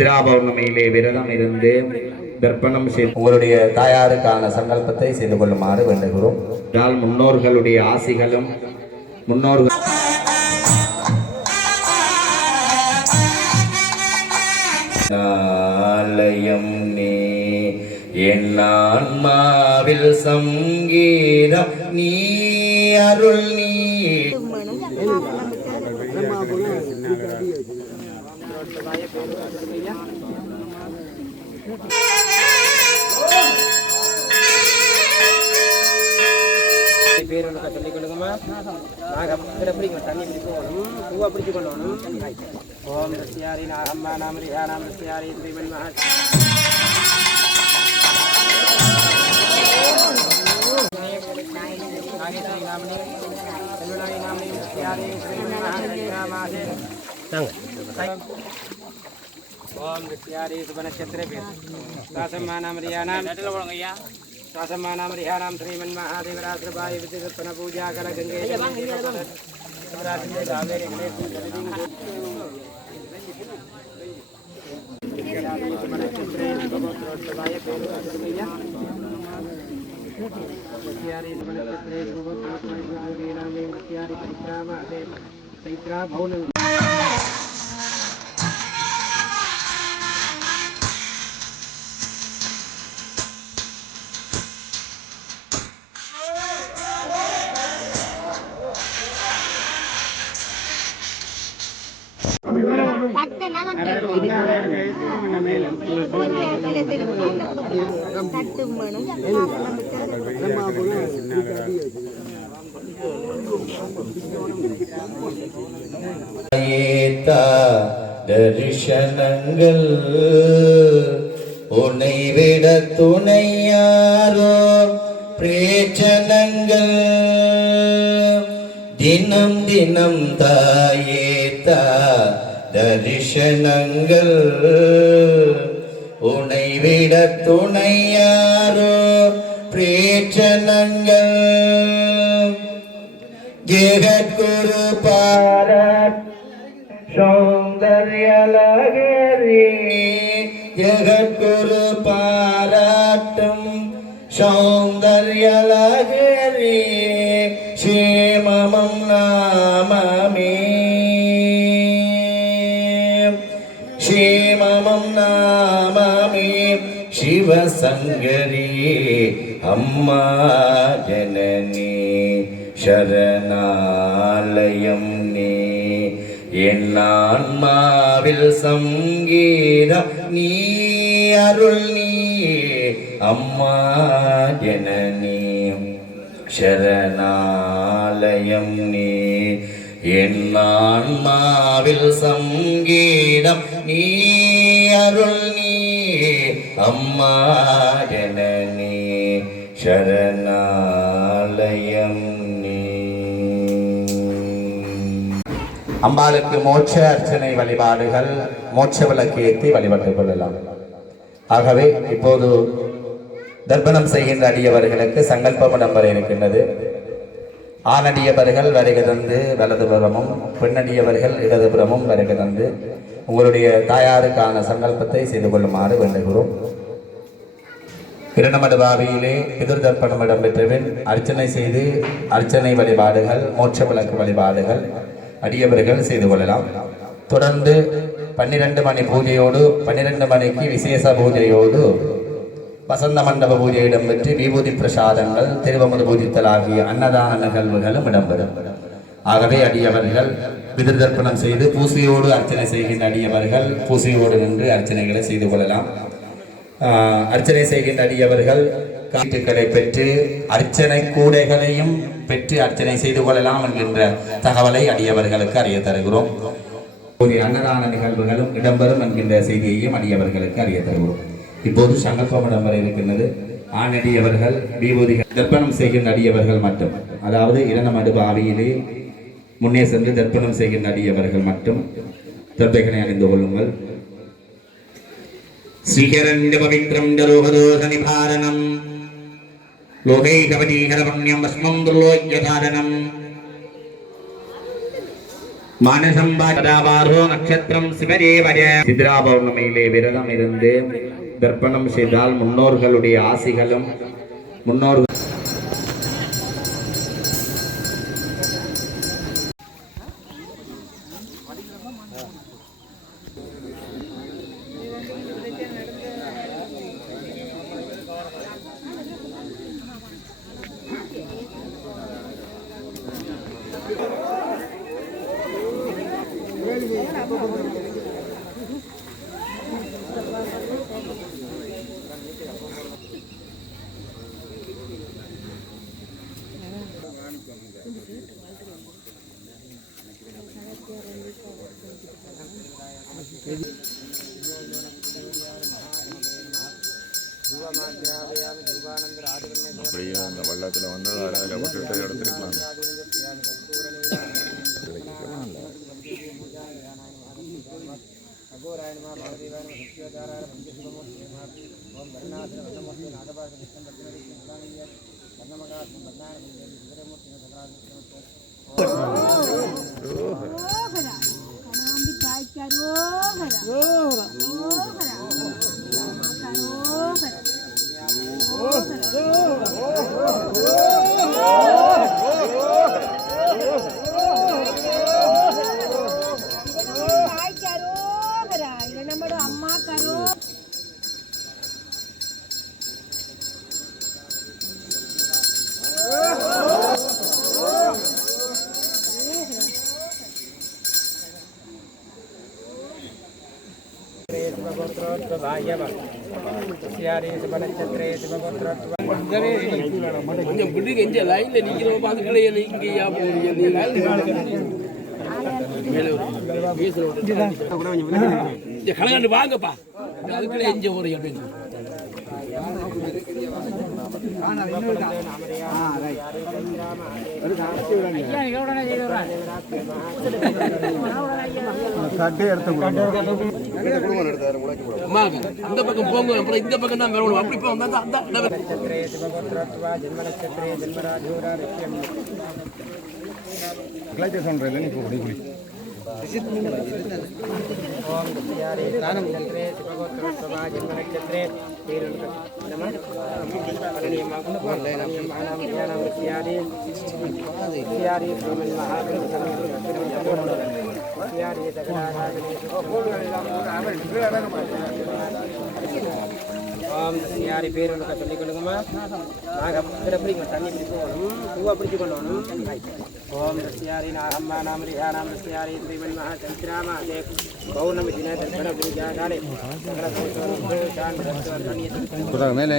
சித்ரா பௌர்ணமியிலே விரதம் இருந்து தர்ப்பணம் செய்து உங்களுடைய தாயாருக்கான சங்கல்பத்தை செய்து கொள்ளுமாறு வேண்டுகிறோம். முன்னோர்களுடைய ஆசிகளும் முன்னோர்கள் ஆலயம் நீ என் ஆன்மாவில் சங்கீதம் நீ அருள் நீ பேர் ஒன்று சொல்லிக் கொள்ளுங்கம்மா. நாங்கள் பிடிக்கணும், தண்ணி பிடிக்கணும், பூவை பிடிச்சு கொள்ளணும். ஓம் ரஸ்யாரி நாகம்மா நாம ரியா நாம ரஸ்யாரி ஸ்ரீமன் மகா ओम ऋषियारी सुबनक्षत्रे सासम्मानाम रियानाम सासम्मानाम रियानाम श्रीमन् महादेवराश्रभाय विद्युत्पन पूजा कर गंगे தரிசனங்கள் உன்னை விட துணையாரோ பிரேச்சனங்கள் தினம் தினம் தாயேத்தா தரிசனங்கள் உன்னை விட துணையாரோ பிரேச்சனங்கள் ஜெகத்குரு பாரத் சௌந்தர்யலகரி ஜெகத்குரு பாராட்டும் சௌந்தர்யலகரி ஸ்ரீமமம் நாமமே ஸ்ரீமமம் நாமமே சிவசங்கரி அம்மா ஜனனி சரணாலயம் நீ என் ஆன்மாவில் சங்கீதம் நீ அருள் நீ அம்மா ஜனனி சரணாலயம் நீ என் ஆன்மாவில் சங்கீதம் நீ அருள் நீ அம்மா ஜனனி சரணாலயம் நீ. அம்பாளுக்கு மோட்ச அர்ச்சனை வழிபாடுகள் மோட்ச விளக்கு ஏற்றி வழிபட்டுக் கொள்ளலாம். ஆகவே இப்போது தர்ப்பணம் செய்கின்ற அடியவர்களுக்கு சங்கல்பம் நம்பர் இருக்கின்றது. ஆணடியவர்கள் வருகை தந்து வலதுபுறமும் பெண்ணடியவர்கள் இடதுபுறமும் வருகை தந்து உங்களுடைய தாயாருக்கான சங்கல்பத்தை செய்து கொள்ளுமாறு வேண்டுகிறோம். இரண்டமடு பாவியிலே பிதுர் தர்ப்பணம் இடம்பெற்றபின் அர்ச்சனை செய்து அர்ச்சனை வழிபாடுகள் மோட்ச விளக்கு வழிபாடுகள் அடியவர்கள் செய்து கொள்ளலாம். தொடர்ந்து 12 மணி பூஜையோடு 12 மணிக்கு விசேஷ பூஜையோடு வசந்த மண்டப பூஜை இடம்பெற்று விபூதி பிரசாதங்கள் திருவமுது பூஜித்தல் ஆகிய அன்னதான நிகழ்வுகளும் இடம்பெறும். ஆகவே அடியவர்கள் பிதிர் தர்ப்பணம் செய்து பூசையோடு அர்ச்சனை செய்கின்ற அடியவர்கள் பூசையோடு நின்று அர்ச்சனைகளை செய்து கொள்ளலாம். அர்ச்சனை செய்கின்ற அடியவர்கள் காட்டுக்களை பெற்று அர்ச்சனை கூடைகளையும் பெற்று அர்ச்சனை செய்து கொள்ளலாம் என்கின்ற தகவலை அடியவர்களுக்கு அறிய தருகிறோம். அன்னதான நிகழ்வுகளும் இடம்பெறும் என்கின்ற செய்தியையும் அடியவர்களுக்கு அறிய தருகிறோம். இப்போது சங்கல்பம் இடம்பெற இருக்கின்றது. ஆணடியவர்கள் விபூதிகள் தர்ப்பணம் செய்கின்ற அடியவர்கள் மட்டும், அதாவது இரண்டமடு பாவியிலே முன்னே சென்று தர்ப்பணம் செய்கின்ற அடியவர்கள் மட்டும் தர்ப்பைகளை அணிந்து கொள்ளுங்கள். ஸ்ரீஹரண்ய பவித்ரம் தரோகதோஷ நிபாரணம் லோகைகவதீகர புண்ணியம் பஸ்மம் துர்லோக்யதாரணம் மானசம்பாரோ நட்சத்திரம் சிவரேவர சித்ரா பௌர்ணமியிலே விரதம் இருந்து தர்ப்பணம் செய்தால் முன்னோர்களுடைய ஆசிகளும் முன்னோர்கள் அப்படியே அந்த வள்ளத்தில் வந்து அதில் விட்டுட்டு எடுத்துருக்கலாம். கொஞ்சம் பிடிக்க எந்த லைன்ல நிக்கிறவ பார்த்துக்கிட்டே நீங்க கலகாண்டு வாங்கப்பா அதுக்குள்ள எஞ்ச ஒரு அப்படின்னு அந்த பக்கம் போங்க அப்புறம் இந்த பக்கம் தான் வரணும் அப்படி யாரி பேர் ஒன்று சொல்லிக் கொள்ளுங்கம்மா நாங்கள் பிடிக்கணும் தண்ணி பிடிக்கணும் பூவை பிடிச்சு கொள்ளணும் ஓம் தஸ்யாரி நாகம்மா நாமரிகாராம் தஸ்யாரி ஸ்ரீமன் மகா சந்திராமாதே பௌர்ணமி தின தர்ப்பண பூஜா காலே சகல மேலே மேலே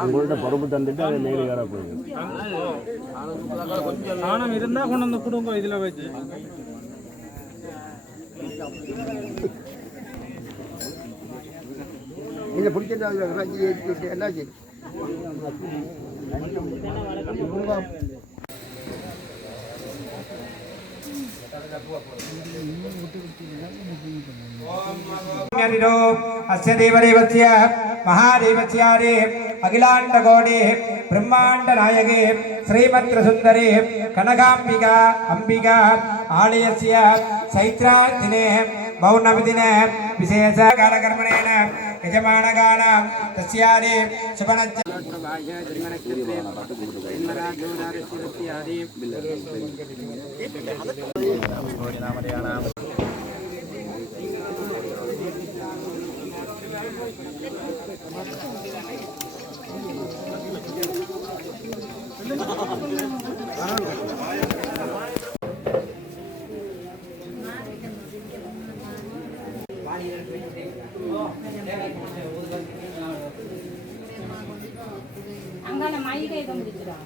உங்கள்கிட்ட பருப்பு தந்துட்டு அதை மேலே வேற போகுது நாணம் இருந்தா கொண்டு வந்து கொடுங்க இதுல வச்சு இதை பிடிச்சிட்டு என்னாச்சு अस्य देवदेवस्य महादेवस्यारे अखिलाण्डकोटे ब्रह्माण्डनायके श्रीमद्रसुन्दरे कनकाम्बिका अम्बिका आलयस्य चैत्रादिने पौर्णमिदिने विशेषकालकर्मणेन यजमानगानां तस्यारे शुभनच्च அங்கால மைகை வந்துச்சுடா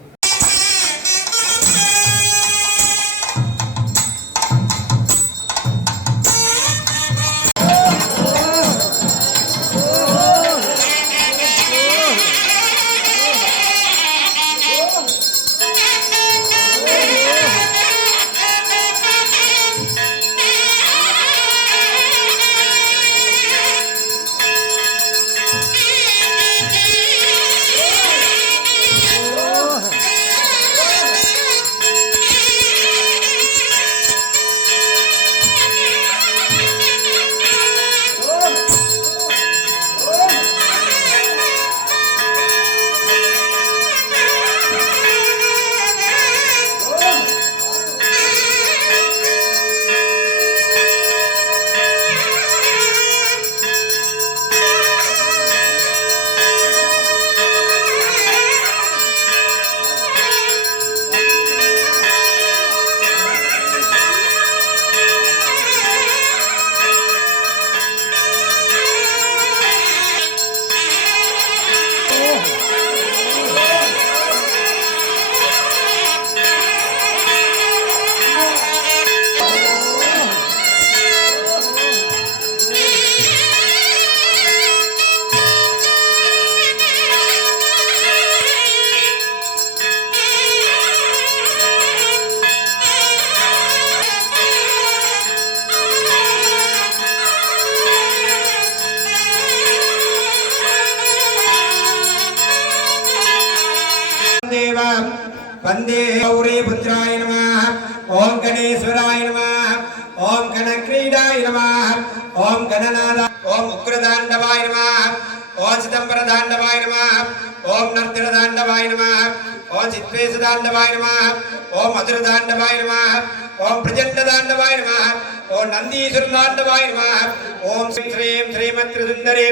वंदे गौरी पुत्राय नमः ओम गणेश्वराय नमः ओम गणक्रीडाय नमः ओम गणनादाय ओम उग्रतांडवाय नमः ओम चिदंबरतांडवाय नमः ओम नर्तनतांडवाय नमः ओम चित्पेशतांडवाय नमः ओम मधुरतांडवाय नमः ओम प्रचंडतांडवाय नमः ओम नंदीश्वरतांडवाय नमः ओम श्रीं श्रीमत्रिसुंदरी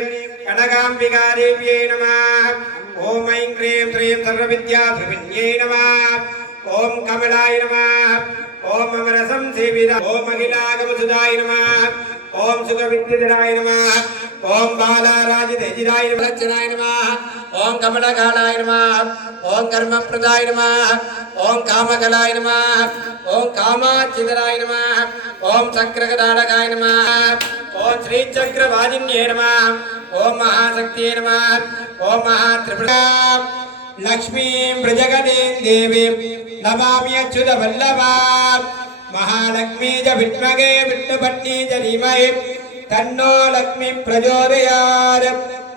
कनकांबिका देव्यै नमः ओम ऐं क्लीं श्रीं सर्वविद्याभिन्यै नमः ओम कमलाय नमः ओम अमरसं सेविता ओम अखिलागमसुदाय नमः ओम सुखविद्युधराय नमः ओम बालाराजतेजिदाय नमः नमः ओम कमलकालाय नमः ओम कर्मप्रदाय नमः ओम कामकलाय नमः ओम कामाच्युतराय नमः ओम चक्रकदालकाय नमः ओम श्रीचक्रवाजिन्ये नमः ओम महाशक्तिये नमः ओम महात्रिपुरा लक्ष्मीं प्रजगतीं देवीं नमामि अच्युतवल्लभां महालक्ष्मी च विद्महे विष्णुपत्नी च धीमहि तन्नो लक्ष्मी प्रचोदयात्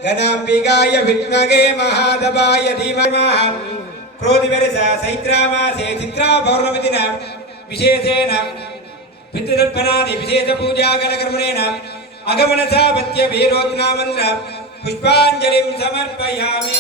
गणाम्बिकाय विद्महे महादेवाय धीमहि क्रोधिवर्ष चैत्रमासे चित्रा पौर्णमिदिन विशेषेण पितृतर्पणादि विशेष पूजाकर्मणेन अगमनसापत्य वीरोत्नामन्त्र पुष्पाञ्जलिं समर्पयामि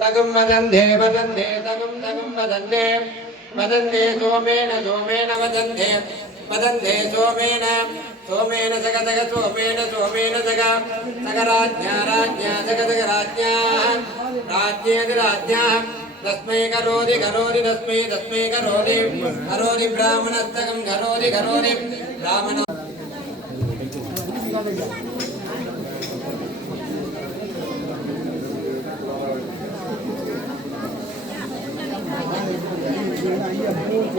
तगुं वदन्ते वदन्ते तगुं वदन्ते वदन्ते सोमेन सोमेन वदन्ते वदन्ते सोमेन सोमेन जगदग सोमेन सोमेन जग सगराज्ञा राज्ञा जगदग राज्ञा राज्ञेऽधिराज्ञा तस्मै करोति करोति तस्मै तस्मै करोति करोति ब्राह्मणस्तकं करोति करोति ब्राह्मण